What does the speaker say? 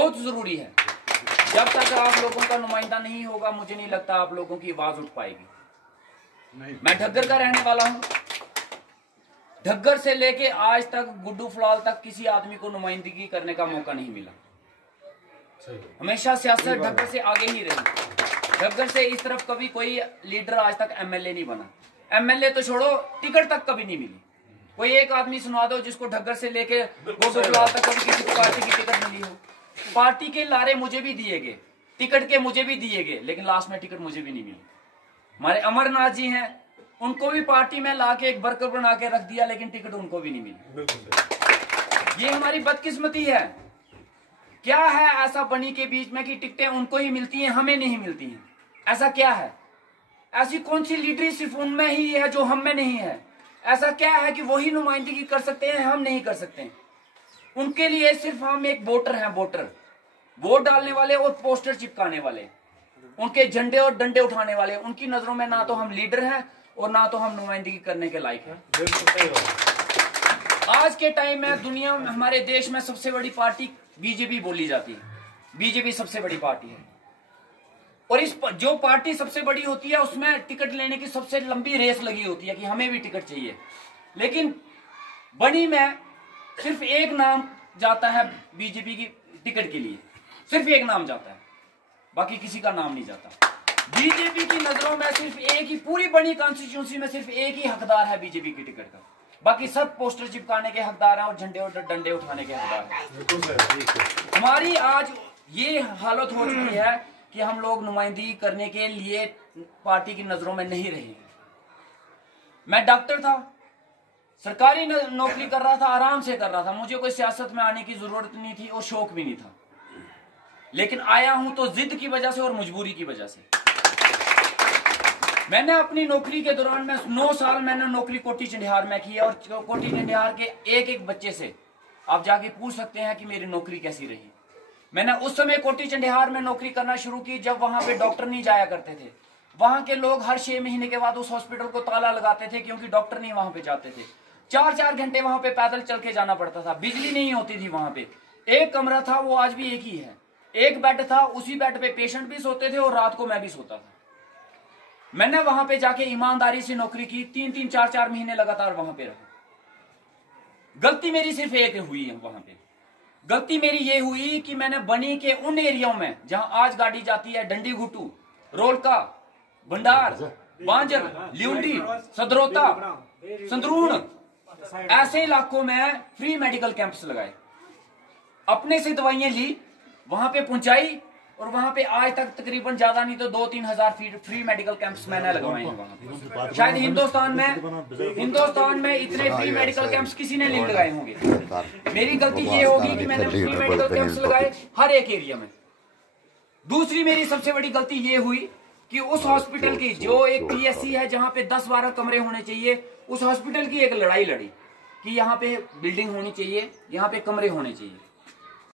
बहुत जरूरी है। जब तक आप लोगों का नुमाइंदा नहीं होगा, मुझे नहीं लगता आप लोगों की आवाज उठ पाएगी। मैं ढग्गर का रहने वाला हूं। ढग्गर से लेके आज तक गुड्डू फलाल तक किसी आदमी को नुमाइंदगी करने का मौका नहीं मिला। हमेशा सियासत ढग्गर से आगे ही रही। ढग्गर से इस तरफ कभी कोई लीडर आज तक एमएलए नहीं बना। एमएलए तो छोड़ो, टिकट तक कभी नहीं मिली। कोई एक आदमी सुना दो जिसको ढग्गर से लेके गुड्डू फलाल तक कभी किसी पार्टी की टिकट मिली हो। पार्टी के लारे मुझे भी दिए गए, टिकट के मुझे भी दिए गए, लेकिन लास्ट में टिकट मुझे भी नहीं मिली। हमारे अमरनाथ जी हैं, उनको भी पार्टी में लाके एक वर्कर बना के रख दिया, लेकिन टिकट उनको भी नहीं मिली। ये हमारी बदकिस्मती है। क्या है ऐसा बनी के बीच में कि टिकटें उनको ही मिलती हैं, हमें नहीं मिलती हैं? ऐसा क्या है? ऐसी कौन सी लीडरी सिर्फ उनमें ही है जो हम में नहीं है? ऐसा क्या है कि वही नुमाइंदगी कर सकते हैं, हम नहीं कर सकते? उनके लिए सिर्फ हम एक वोटर हैं, वोटर, वोट डालने वाले और पोस्टर चिपकाने वाले, उनके झंडे और डंडे उठाने वाले। उनकी नजरों में ना तो हम लीडर हैं और ना तो हम नुमाइंदगी करने के लायक हैं। आज के टाइम में दुनिया में, हमारे देश में सबसे बड़ी पार्टी बीजेपी बोली जाती है। बीजेपी सबसे बड़ी पार्टी है और इस जो पार्टी सबसे बड़ी होती है उसमें टिकट लेने की सबसे लंबी रेस लगी होती है कि हमें भी टिकट चाहिए। लेकिन बनी में सिर्फ एक नाम जाता है बीजेपी की टिकट के लिए, सिर्फ एक नाम जाता है, बाकी किसी का नाम नहीं जाता। बीजेपी की नजरों में सिर्फ एक ही, पूरी बड़ी कॉन्स्टिट्यूंसी में सिर्फ एक ही हकदार है बीजेपी की टिकट का, बाकी सब पोस्टर चिपकाने के हकदार हैं और झंडे और डंडे उठाने के हकदार हैं। हमारी आज ये हालत हो चुकी है कि हम लोग नुमाइंदगी करने के लिए पार्टी की नजरों में नहीं रहे। मैं डॉक्टर था, सरकारी नौकरी कर रहा था, आराम से कर रहा था, मुझे कोई सियासत में आने की जरूरत नहीं थी और शौक भी नहीं था। लेकिन आया हूं तो जिद की वजह से और मजबूरी की वजह से। मैंने अपनी नौकरी के दौरान में 9 साल मैंने नौकरी कोटी चंडियार में की है और कोटी चंडियार के एक एक बच्चे से आप जाके पूछ सकते हैं कि मेरी नौकरी कैसी रही। मैंने उस समय कोटी चंडियार में नौकरी करना शुरू की जब वहां पे डॉक्टर नहीं जाया करते थे। वहां के लोग हर 6 महीने के बाद उस हॉस्पिटल को ताला लगाते थे क्योंकि डॉक्टर नहीं वहां पे जाते थे। 4-4 घंटे वहां पे पैदल चल के जाना पड़ता था। बिजली नहीं होती थी वहां पे। एक कमरा था, वो आज भी एक ही है। एक बेड था, उसी बेड पे पेशेंट भी सोते थे और रात को मैं भी सोता था। मैंने वहां पे जाके ईमानदारी से नौकरी की, 3-3, 4-4 महीने लगातार वहां पे रहा। गलती मेरी सिर्फ एक हुई है वहां पे। गलती मेरी ये हुई कि मैंने बनी के उन एरियाओं में जहां आज गाड़ी जाती है, डंडी घुटू, रोलका, भंडार, बांजर, ल्यूंडी, सदरोता, संदरून, ऐसे इलाकों में फ्री मेडिकल कैंप्स लगाए। अपने से दवाइयां ली, वहां पे पहुंचाई और वहां पे आज तक तकरीबन ज्यादा नहीं तो 2-3 हजार फ्री मेडिकल कैंप्स मैंने लगवाए हैं वहां पे। शायद हिंदुस्तान में इतने फ्री मेडिकल कैंप्स किसी ने नहीं लगाए होंगे। मेरी गलती ये होगी कि मैंने फ्री मेडिकल कैंप्स लगाए हर एक एरिया में। दूसरी मेरी सबसे बड़ी गलती ये हुई कि उस हॉस्पिटल की जो एक पीएससी है जहां पे 10-12 कमरे होने चाहिए, उस हॉस्पिटल की एक लड़ाई लड़ी कि यहाँ पे बिल्डिंग होनी चाहिए, यहाँ पे कमरे होने चाहिए।